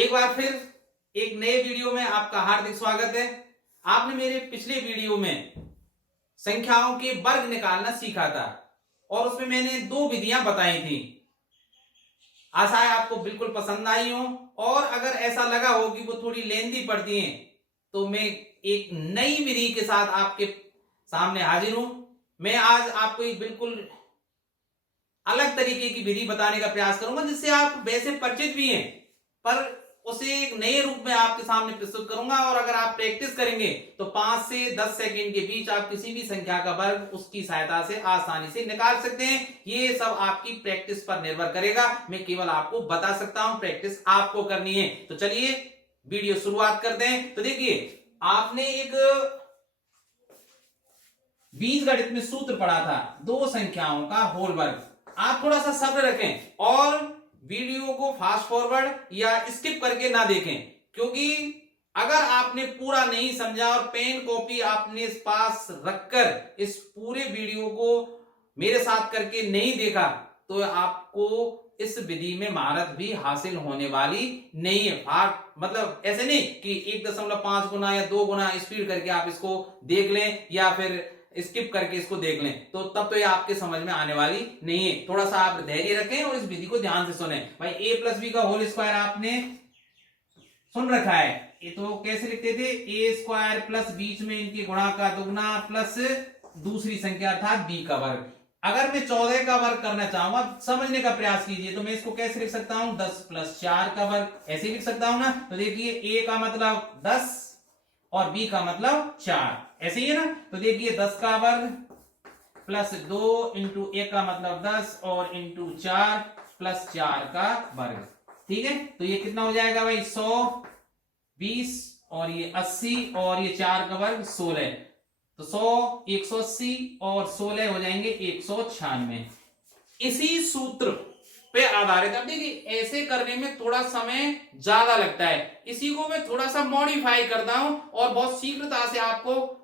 एक बार फिर एक नए वीडियो में आपका हार्दिक स्वागत है। आपने मेरे पिछले वीडियो में संख्याओं के वर्ग निकालना सीखा था और उसमें मैंने दो विधियां बताई थी। आशा है आपको बिल्कुल पसंद आई हो, और अगर ऐसा लगा हो कि वो थोड़ी लेंदी पड़ती हैं तो मैं एक नई विधि के साथ आपके सामने हाजिर हूं। मैं आज आपको एक बिल्कुल अलग तरीके की विधि बताने का प्रयास करूंगा जिससे आप वैसे परिचित भी हैं, पर उसे एक नए रूप में आपके सामने प्रस्तुत करूंगा। और अगर आप प्रैक्टिस करेंगे तो 5 से 10 सेकंड के बीच आप किसी भी संख्या का वर्ग उसकी सहायता से आसानी से निकाल सकते हैं। ये सब आपकी प्रैक्टिस पर निर्भर करेगा। मैं केवल आपको बता सकता हूं, प्रैक्टिस आपको करनी है। तो चलिए वीडियो शुरुआत करते हैं। तो देखिए, आपने एक बीजगणित में सूत्र पढ़ा था, दो संख्याओं का होल वर्ग। आप थोड़ा सा सब्र रखें और वीडियो को फास्ट फॉरवर्ड या स्किप करके ना देखें, क्योंकि अगर आपने पूरा नहीं समझा और पेन कॉपी आपने इस पास रखकर इस पूरे वीडियो को मेरे साथ करके नहीं देखा तो आपको इस विधि में महारत भी हासिल होने वाली नहीं है। मतलब ऐसे नहीं कि 1.5 गुना या 2 गुना स्पीड करके आप इसको देख लें या फिर स्किप करके इसको देख लें, तो तब तो ये आपके समझ में आने वाली नहीं है। थोड़ा सा आप धैर्य रखें और इस विधि को ध्यान से सुने। भाई a प्लस बी का होल स्क्वायर आपने सुन रखा है, ये तो कैसे लिखते थे, ए स्क्वायर प्लस बीच में इनके गुणा का दुगना प्लस दूसरी संख्या अर्थात b का वर्ग। अगर मैं 14 का वर्ग करना चाहूंगा, समझने का प्रयास कीजिए, तो मैं इसको कैसे लिख सकता हूं, 10 प्लस 4 का वर्ग, ऐसे लिख सकता हूं ना। तो देखिए a का मतलब 10 और b का मतलब 4, ऐसे ही है ना। तो देखिए 10 का वर्ग प्लस 2 इंटू ए का मतलब 10 और इंटू 4 प्लस 4 का वर्ग। ठीक है, तो ये कितना हो जाएगा भाई, 120 और ये 80 और ये 4 का वर्ग 16। तो 100 180 और 16 हो जाएंगे 196। इसी सूत्र पे आधारित, अब देखिए ऐसे करने में थोड़ा समय ज्यादा लगता है, इसी को मैं थोड़ा सा मॉडिफाई करता हूं और बहुत शीघ्रता से आपको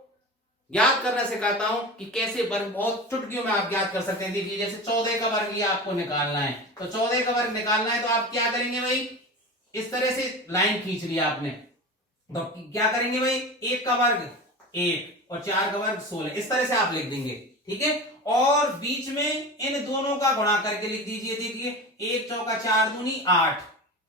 ज्ञात करना सिखाता हूं कि कैसे वर्ग बहुत चुटकियों में आप ज्ञात कर सकते हैं। देखिए जैसे 14 का वर्ग ये आपको निकालना है, तो 14 का वर्ग निकालना है तो आप क्या करेंगे भाई, इस तरह से लाइन खींच लिया आपने, तो क्या करेंगे भाई, 1 का वर्ग 1 और 4 का वर्ग 16, इस तरह से आप लिख देंगे। ठीक है, और बीच में इन दोनों का गुणा करके लिख दीजिए। देखिए 1 चौका 4 दूनी 8,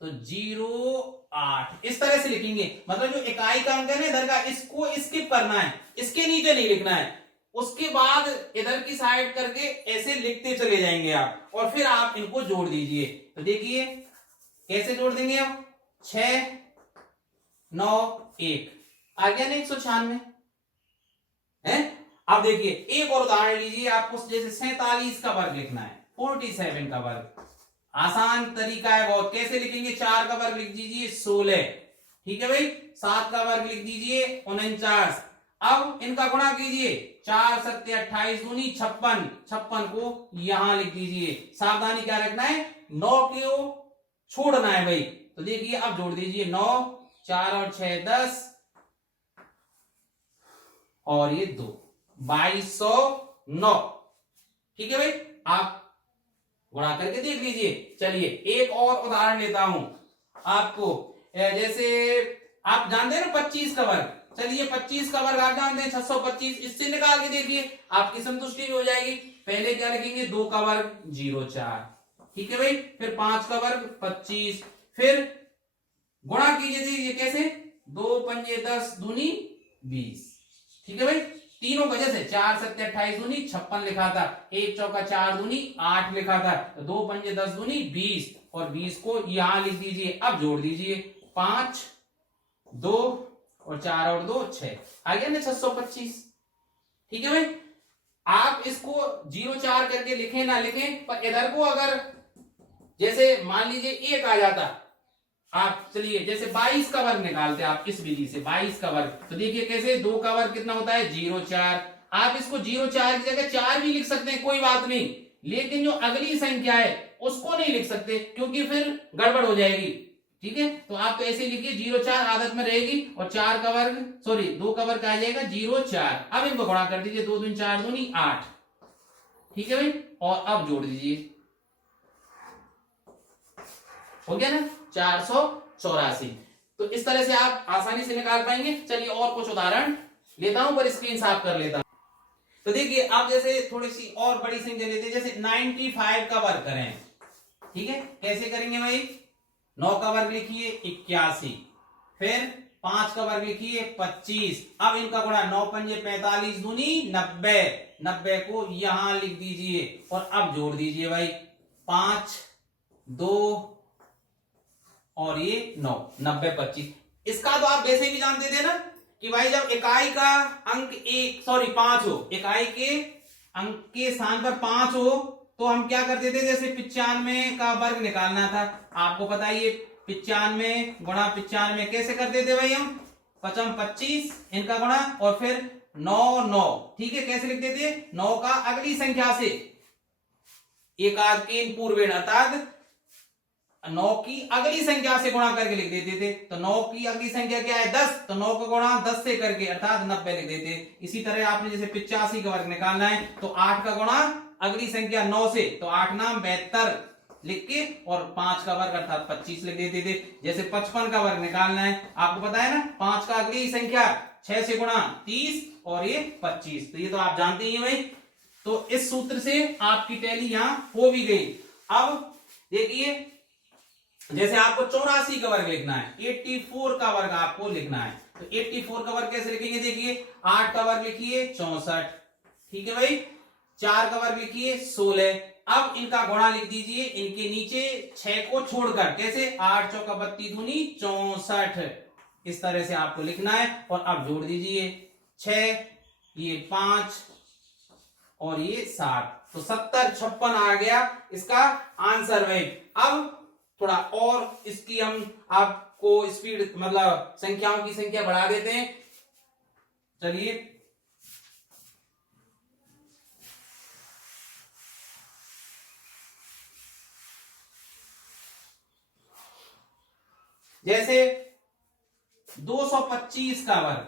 तो 0 8, इस तरह से लिखेंगे। मतलब जो इकाई का अंक है ना इधर का, इसको स्किप करना है, इसके नीचे नहीं लिखना है। उसके बाद इधर की साइड करके ऐसे लिखते चले जाएंगे आप, और फिर आप इनको जोड़ दीजिए। तो देखिए कैसे जोड़ देंगे आप, 6 9 1 आ गया ना 196 है। अब देखिए एक और उदाहरण लीजिए, आपको जैसे 47 का वर्ग लिखना है, 47 का वर्ग आसान तरीका है बहुत। कैसे लिखेंगे, 4 का वर्ग लिख दीजिए 16, ठीक है भाई, 7 का वर्ग लिख दीजिए 49। अब इनका गुणा कीजिए, 4 7 28 दूनी 56, 56 को यहां लिख दीजिए। सावधानी क्या रखना है, 9 को छोड़ना है भाई। तो देखिए अब जोड़ दीजिए, 9 4 और 6 10 और ये 2, 2209। ठीक है भाई, आप गुणा करके देख लीजिए। चलिए एक और उदाहरण लेता हूं आपको, जैसे आप जानते हैं ना 25 का वर्ग, चलिए 25 का वर्ग आप जानते हैं 625, इससे निकाल के देखिए, आपकी संतुष्टि भी हो जाएगी। पहले क्या लिखेंगे, 2 का वर्ग 04, ठीक है भाई, फिर 5 का वर्ग 25, फिर गुणा कीजिए। देखिए कैसे, 2 पंजे 10 दूनी 20, ठीक है भाई, तीनों वजह से 4 7 28 दूनी 56 लिखा था, 1 चौका 4 दूनी 8 लिखा था, तो 2 पंजे 10 दूनी 20 और 20 को यहां लिख दीजिए। अब जोड़ दीजिए, 5 2 और 4 और 2 6, आ गया ना 625। ठीक है भाई, आप इसको 04 करके लिखें ना लिखें, पर इधर को अगर जैसे मान लीजिए 1 आ जाता, आप चलिए जैसे 22 का वर्ग निकालते हैं आप इस विधि से, 22 का वर्ग, तो देखिए कैसे, 2 का वर्ग कितना होता है 04, आप इसको 04 की जगह 4 भी लिख सकते हैं, कोई बात नहीं, लेकिन जो अगली संख्या है उसको नहीं लिख सकते क्योंकि फिर गड़बड़ हो जाएगी। ठीक है, तो आप तो ऐसे लिखिए, 04 आदत में रहेगी और 4 का वर्ग, सॉरी 2 का वर्ग आ जाएगा 04। अब इनको गुणा कर दीजिए, 2 दूनी 4 दूनी 8, ठीक है भाई, और अब जोड़ दीजिए, हो गया ना, 484। तो इस तरह से आप आसानी से निकाल पाएंगे। चलिए और कुछ उदाहरण लेता हूं, पर स्क्रीन साफ कर लेता हूं। तो देखिए आप जैसे थोड़ी सी और बड़ी संख्या लेते हैं, जैसे 95 का वर्ग करें, ठीक है, कैसे करेंगे भाई? 9 का वर्ग लिखिए 81, फिर 5 का वर्ग लिखिए 25। अब इनका गुणा 9 पंजे 45 दूनी 90, 90 को यहां लिख दीजिए और अब जोड़ दीजिए भाई, 5 2 और ये 9, 90 25। इसका तो आप वैसे भी जानते थे ना कि भाई जब इकाई का अंक 5 हो, इकाई के अंक के स्थान पर 5 हो, तो हम क्या करते थे, जैसे 95 का वर्ग निकालना था, आपको पता ही है 95 गुणा 95 कैसे करते थे भाई हम, 5 25 इनका गुणा और फिर 9 9, ठीक है, कैसे लिखते थे, 9 का अगली संख्या से एक आध के पूर्वेण, अर्थात 9 की अगली संख्या से गुणा करके लिख देते थे। तो 9 की अगली संख्या क्या है, 10, तो 9 का गुणा 10 से करके अर्थात 90 लिख देते। इसी तरह आपने जैसे 85 का वर्ग निकालना है तो 8 का गुणा अगली संख्या 9 से, तो 8 नाम 72 लिख के और 5 का वर्ग अर्थात 25 लिख देते थे। जैसे 55 का वर्ग निकालना है, आपको पता है ना, 5 का अगली संख्या 6 से गुणा 30 और ये 25, तो ये तो आप जानते ही हैं भाई। तो इस सूत्र से आपकी टैली यहां हो भी गई। अब देखिए जैसे आपको 84 का वर्ग लिखना है, 84 का वर्ग आपको लिखना है, तो 84 का वर्ग कैसे लिखेंगे, देखिए 8 का वर्ग लिखिए 64, ठीक है भाई, 4 का वर्ग लिखिए 16। अब इनका गुणा लिख दीजिए इनके नीचे 6 को छोड़कर, कैसे, 8 चौका 32 दूनी 64, इस तरह से आपको लिखना है और अब जोड़ दीजिए 6, ये 5 और ये 7, तो 70 56 आ गया इसका आंसर भाई। अब थोड़ा और इसकी हम आपको स्पीड मतलब संख्याओं की संख्या बढ़ा देते हैं। चलिए जैसे 225 का वर्ग,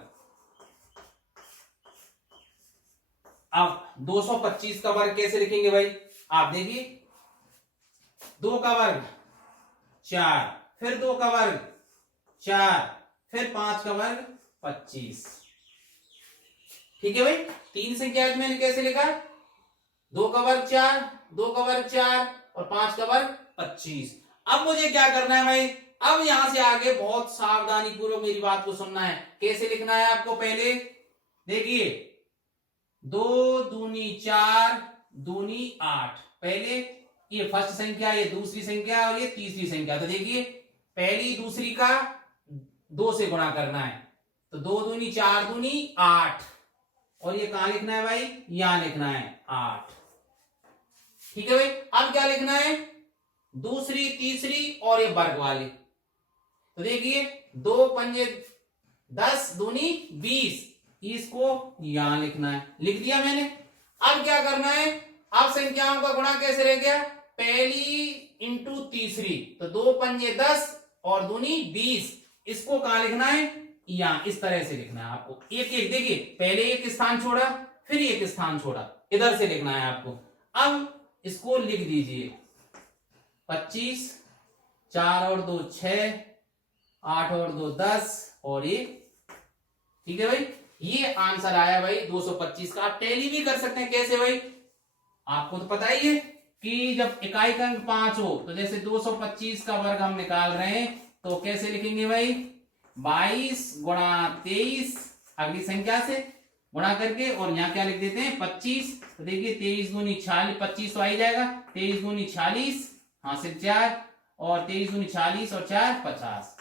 अब 225 का वर्ग कैसे लिखेंगे भाई, आप देखिए 2 का वर्ग 4, फिर 2 का वर्ग 4, फिर 5 का वर्ग 25, ठीक है भाई। 3 संख्या मैंने कैसे लिखा, 2 का वर्ग 4, 2 का वर्ग 4 और 5 का वर्ग 25। अब मुझे क्या करना है भाई, अब यहां से आगे बहुत सावधानी पूर्वक मेरी बात को सुनना है। कैसे लिखना है आपको, पहले देखिए 2 दूनी 4 दूनी 8, पहले ये फर्स्ट संख्या, ये दूसरी संख्या और ये तीसरी संख्या, तो देखिए पहली दूसरी का 2 से गुणा करना है, तो 2 दूनी 4 दूनी 8 और ये कहां लिखना है भाई, यहां लिखना है 8, ठीक है भाई। अब क्या लिखना है, दूसरी तीसरी और ये वर्ग वाले, तो देखिए 2 पंजे 10 दूनी 20, इसको यहां लिखना है, लिख दिया मैंने। अब क्या करना है, अब संख्याओं का गुणा कैसे रह गया, पहली इंटू तीसरी, तो 2 पंजे 10 और दूनी 20, इसको कहां लिखना है, यहां, इस तरह से लिखना है आपको। एक एक देखिए, पहले एक स्थान छोड़ा फिर एक स्थान छोड़ा, इधर से लिखना है आपको। अब इसको लिख दीजिए 25, 4 और 2 6, 8 और 2 10 और ये, ठीक है भाई, ये आंसर आया भाई 225 का। आप टैली भी कर सकते हैं, कैसे भाई, आपको तो पता ही है कि जब इकाई का अंक 5 हो, तो जैसे 225 का वर्ग हम निकाल रहे हैं, तो कैसे लिखेंगे भाई, 22 गुणा 23 अगली संख्या से गुणा करके और यहां क्या लिख देते हैं 25, तो देखिए 23 दूनी 46, 25 तो आ ही जाएगा, 23 दूनी 46 हासिल 4 और 23 दूनी 46 और 4 50,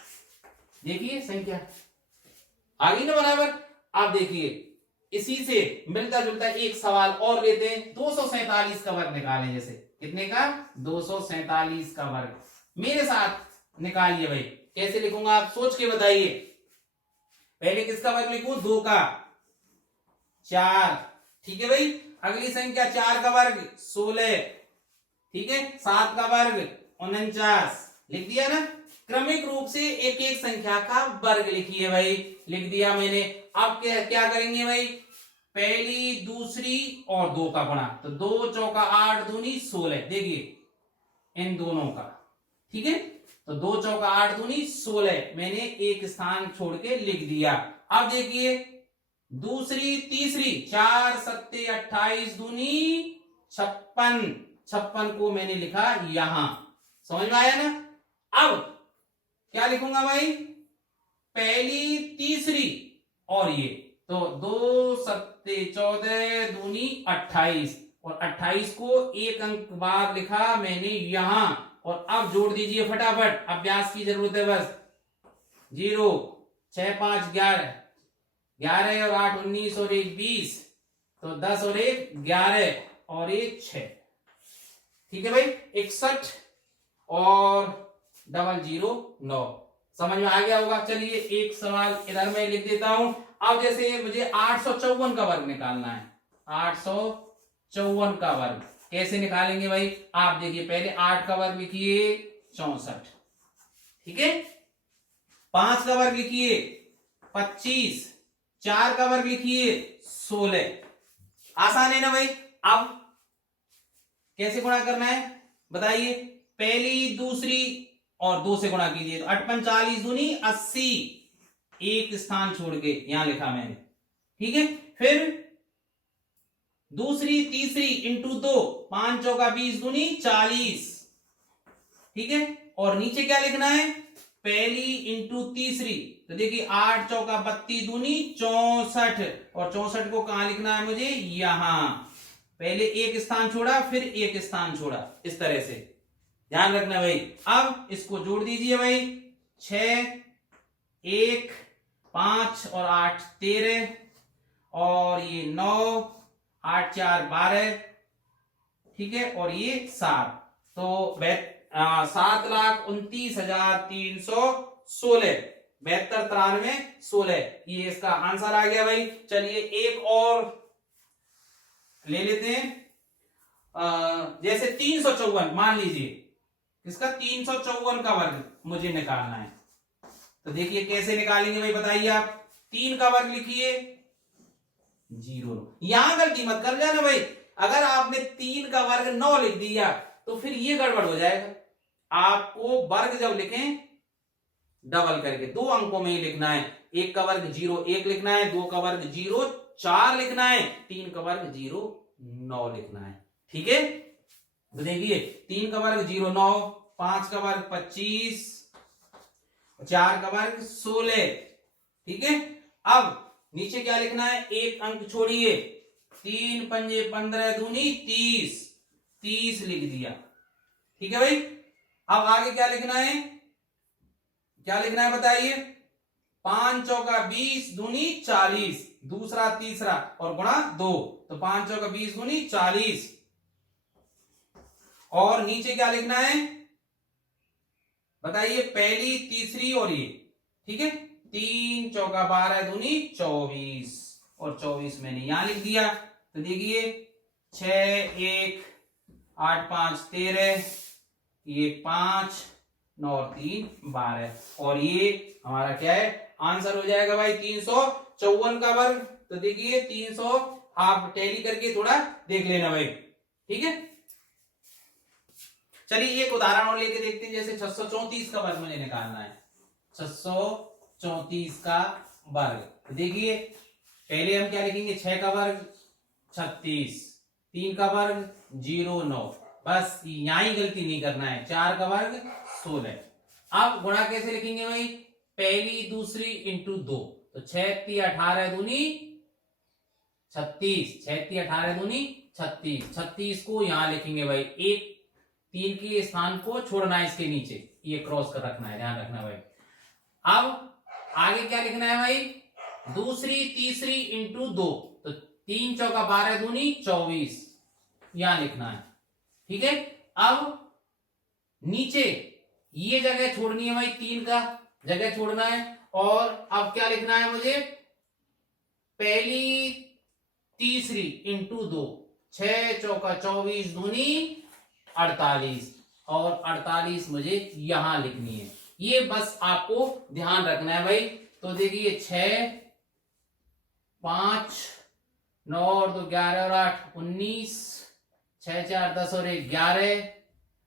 देखिए संख्या आ गई ना बराबर। आप देखिए इसी से मिलता जुलता एक सवाल और लेते हैं, 247 का वर्ग निकालें, जैसे कितने का, 247 का वर्ग, मेरे साथ निकालिए भाई। कैसे लिखूंगा आप सोच के बताइए, पहले किसका वर्ग लिखूं, 2 का 4, ठीक है भाई, अगली संख्या 4 का वर्ग 16, ठीक है, 7 का वर्ग 49, लिख दिया ना। क्रमिक रूप से एक एक संख्या का वर्ग लिखिए भाई, लिख दिया मैंने। अब क्या करेंगे भाई, पहली दूसरी और 2 का गुणा, तो 2 चौका 8 दूनी 16, देखिए इन दोनों का, ठीक है। तो 2 चौका 8 दूनी 16, मैंने एक स्थान छोड़ के लिख दिया। अब देखिए दूसरी तीसरी, 4 सत्ते 28 दूनी 56, 56 को मैंने लिखा यहां, समझ में आया ना। अब क्या लिखूंगा भाई, पहली तीसरी और ये, तो 2 सत्ते 14 दूनी 28, और 28 को एक अंक बाद लिखा मैंने यहां, और अब जोड़ दीजिए फटाफट, अभ्यास की जरूरत है बस। 0 6 5 11, 11 और 8 19 और 1 20, तो 10 और 1 11 और 1 6, ठीक है भाई, 61 और 009, समझ में आ गया होगा। चलिए एक सवाल इधर मैं लिख देता हूं। अब जैसे मुझे 854 का वर्ग निकालना है, 854 का वर्ग कैसे निकालेंगे भाई, आप देखिए पहले 8 का वर्ग लिखिए 64, ठीक है, 5 का वर्ग लिखिए 25, 4 का वर्ग लिखिए 16, आसान है ना भाई। अब कैसे गुणा करना है बताइए, पहली दूसरी और 2 से गुणा कीजिए, तो 8 45 दूनी 80, एक स्थान छोड़ के यहां लिखा मैंने, ठीक है। फिर दूसरी तीसरी इंटू 2, 5 चौका 20 दूनी 40, ठीक है, और नीचे क्या लिखना है, पहली इंटू तीसरी, तो देखिए 8 चौका 32 दूनी 64, और 64 को कहां लिखना है मुझे, यहां, पहले एक स्थान छोड़ा फिर एक स्थान छोड़ा, इस तरह से ध्यान रखना भाई। अब इसको जोड़ दीजिए भाई, 6 1 5 और 8 13, और ये 9 8 4 12, ठीक है, और ये 7, तो 7,29,316, 72 93 16, ये इसका आंसर आ गया भाई। चलिए एक और ले लेते हैं, जैसे 354 मान लीजिए, इसका 354 का वर्ग मुझे निकालना है, तो देखिए कैसे निकालेंगे भाई बताइए आप। 3 का वर्ग लिखिए 0, यहां गलती मत कर जाना भाई, अगर आपने 3 का वर्ग 9 लिख दिया तो फिर ये गड़बड़ हो जाएगा। आपको वर्ग जब लिखें डबल करके 2 अंकों में ही लिखना है, 1 का वर्ग 0 1 लिखना है, 2 का वर्ग 0 4 लिखना है, 3 का वर्ग 0 9 लिखना है, ठीक है। तो देखिए 3 का वर्ग 0 9, 5 का वर्ग 25, 4 का वर्ग 16, ठीक है। अब नीचे क्या लिखना है, एक अंक छोड़िए, 3 पंजे 15 दूनी 30, 30 लिख दिया, ठीक है भाई। अब आगे क्या लिखना है, क्या लिखना है बताइए, 5 चौका 20 दूनी 40, दूसरा तीसरा और गुणा 2, तो 5 चौका 20 दूनी 40, और नीचे क्या लिखना है बताइए, पहली तीसरी और ये, ठीक है, 3 चौका 12 दूनी 24, और 24 मैंने यहां लिख दिया। तो देखिए 6 1 8 5 13, ये 5 9 और 3 12, और ये हमारा क्या है आंसर हो जाएगा भाई 354 का वर्ग। तो देखिए 300 आप टैली करके थोड़ा देख लेना भाई, ठीक है। चलिए एक उदाहरण और लेके देखते हैं, जैसे 634 का वर्ग मुझे निकालना है, 634 का वर्ग। तो देखिए पहले हम क्या लिखेंगे, 6 का वर्ग 36, 3 का वर्ग 0 9, बस यहां ही गलती नहीं करना है, 4 का वर्ग 16। अब गुणा कैसे लिखेंगे भाई, पहली दूसरी इंटू 2, तो 6 3 18 दूनी 36, 6 3 18 दूनी 36, 36 को यहां लिखेंगे भाई, एक 3 के स्थान को छोड़ना है इसके नीचे, ये क्रॉस कर रखना है, ध्यान रखना भाई। अब आगे क्या लिखना है भाई, दूसरी तीसरी इंटू 2, तो 3 चौका 12 दूनी 24, यहां लिखना है, ठीक है। अब नीचे ये जगह छोड़नी है भाई, 3 का जगह छोड़ना है, और अब क्या लिखना है मुझे, पहली तीसरी इंटू 2, 6 चौका 24 दूनी 48, और 48 मुझे यहां लिखनी है, ये बस आपको ध्यान रखना है भाई। तो देखिए 6 5 9 और 2 11 और 8 19, 6 4 10 और 1 11,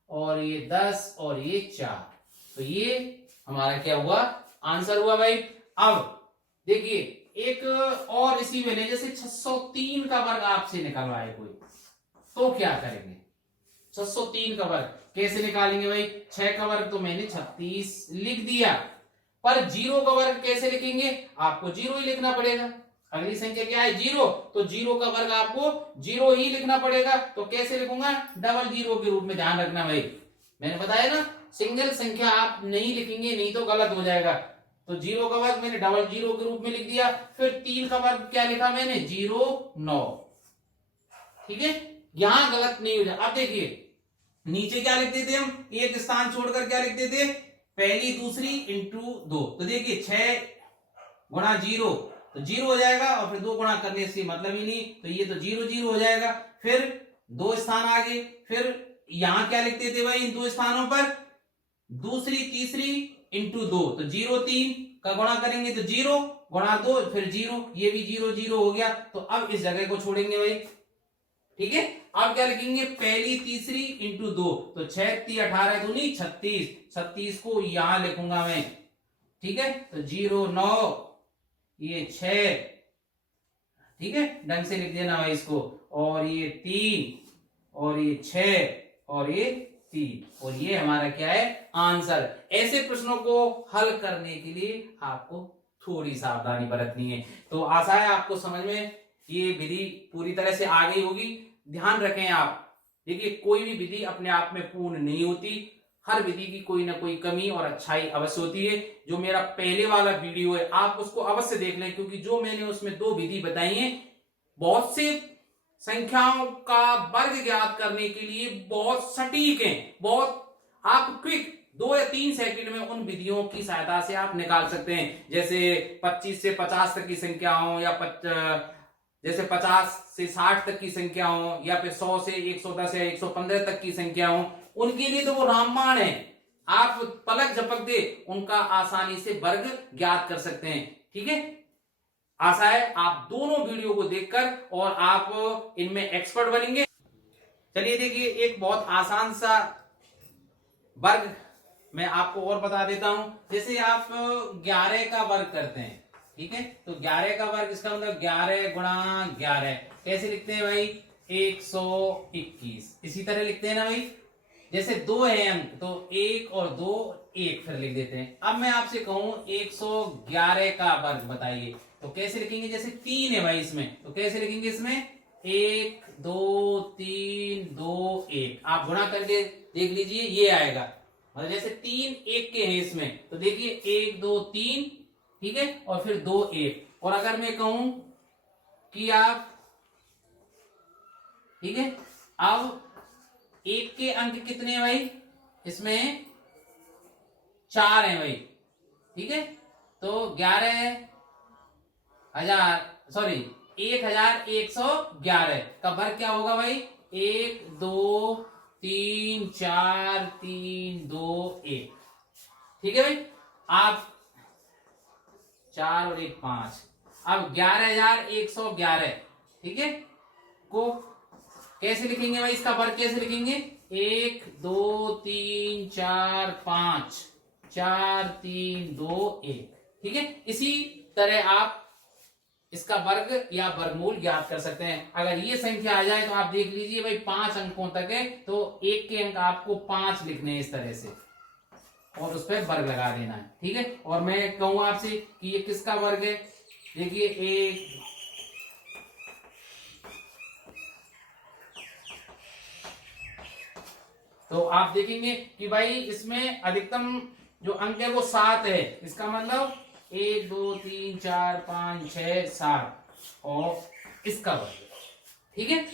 और ये 10 और ये 4, तो ये हमारा क्या हुआ, आंसर हुआ भाई। अब देखिए एक और इसी में जैसे 603 का वर्ग आपसे निकलवाए कोई, तो क्या करेंगे। 603 का वर्ग कैसे निकालेंगे भाई, 6 का वर्ग तो मैंने 36 लिख दिया, पर जीरो का वर्ग कैसे लिखेंगे, आपको जीरो ही लिखना पड़ेगा। अगली संख्या क्या है, जीरो, तो जीरो का वर्ग आपको जीरो ही लिखना पड़ेगा। तो कैसे लिखूंगा, डबल जीरो के रूप में, ध्यान रखना भाई, मैंने बताया ना सिंगल संख्या आप नहीं लिखेंगे, नहीं तो गलत हो जाएगा। तो जीरो का वर्ग मैंने डबल जीरो के रूप में लिख दिया। फिर 3 का वर्ग क्या लिखा मैंने, 09। ठीक है, यहां गलत नहीं हो जाए। अब देखिए नीचे क्या लिखते थे हम, एक स्थान छोड़कर क्या लिखते थे, पहली दूसरी इंटू 2। तो देखिए 6 गुणा 0 तो 0 हो जाएगा, और फिर 2 गुणा करने से मतलब ही नहीं, तो ये तो 0 0 हो जाएगा। फिर 2 स्थान आगे, फिर यहां क्या लिखते थे भाई, इन 2 स्थानों पर दूसरी तीसरी इंटू 2, तो 0 3 का गुणा करेंगे तो 0 गुणा 2 फिर 0, ये भी 0 0 हो गया। तो अब इस जगह को छोड़ेंगे भाई, ठीक है। अब क्या लिखेंगे, पहली तीसरी इंटू 2, तो 6 3 18 दूनी 36, 36 को यहां लिखूंगा मैं, ठीक है। तो 0 9 ये 6, ठीक है, ढंग से लिख देना भाई इसको, और ये 3 और ये 6 और ये 3, और ये हमारा क्या है, आंसर। ऐसे प्रश्नों को हल करने के लिए आपको थोड़ी सावधानी बरतनी है। तो आशा है आपको समझ में ये विधि पूरी तरह से आ गई होगी। ध्यान रखें आप, देखिए कोई भी विधि अपने आप में पूर्ण नहीं होती, हर विधि की कोई ना कोई कमी और अच्छाई अवश्य होती है। जो मेरा पहले वाला वीडियो है आप उसको अवश्य देख लें, क्योंकि जो मैंने उसमें 2 विधि बताई है, बहुत से संख्याओं का वर्ग ज्ञात करने के लिए बहुत सटीक है, बहुत आप क्विक 2 या 3 सेकंड में उन विधियों की सहायता से आप निकाल सकते हैं। जैसे 25 से 50 तक की संख्या हो, या जैसे 50 से 60 तक की संख्या हो, या फिर 100 से 110 या 115 तक की संख्या हो, उनके लिए तो वो रामबाण है, आप पलक झपक दे उनका आसानी से वर्ग ज्ञात कर सकते हैं। ठीक है, आशा है आप दोनों वीडियो को देखकर और आप इनमें एक्सपर्ट बनेंगे। चलिए देखिए एक बहुत आसान सा वर्ग मैं आपको और बता देता हूं। जैसे आप 11 का वर्ग करते हैं, ठीक है, तो 11 का वर्ग इसका मतलब 11 गुणा 11 कैसे लिखते हैं भाई, 121। इसी तरह लिखते हैं ना भाई, जैसे 2 है अंक तो 1 और 2 1 फिर लिख देते हैं। अब मैं आपसे कहूं 111 का वर्ग बताइए, तो कैसे लिखेंगे, जैसे 3 है भाई इसमें, तो कैसे लिखेंगे इसमें 1 2 3 2 1, आप गुणा करके देख लीजिए ये आएगा। मतलब जैसे 3 1 के हैं इसमें, तो देखिए 1 2 3, ठीक है, और फिर 2 1। और अगर मैं कहूं कि आप, ठीक है, अब 1 के अंक कितने हैं भाई, इसमें 4 है भाई, ठीक है, तो 1111 का वर्ग क्या होगा भाई, 1 2 3 4 3 2 1, ठीक है भाई। आप 4 और 1 5, अब 11,111, ठीक है, को कैसे लिखेंगे भाई, इसका वर्ग कैसे लिखेंगे, 1 2 3 4 5 4 3 2 1, ठीक है। इसी तरह आप इसका वर्ग या वर्गमूल ज्ञात कर सकते हैं। अगर ये संख्या आ जाए तो आप देख लीजिए भाई 5 अंकों तक है, तो 1 के अंक आपको 5 लिखने हैं इस तरह से, और उस पर वर्ग लगा देना है, ठीक है। और मैं कहूं आपसे कि ये किसका वर्ग है, देखिए 1 तो आप देखेंगे कि भाई इसमें अधिकतम जो अंक है वो 7 है, इसका मतलब 1 2 3 4 5 6 7 और इसका वर्ग, ठीक है।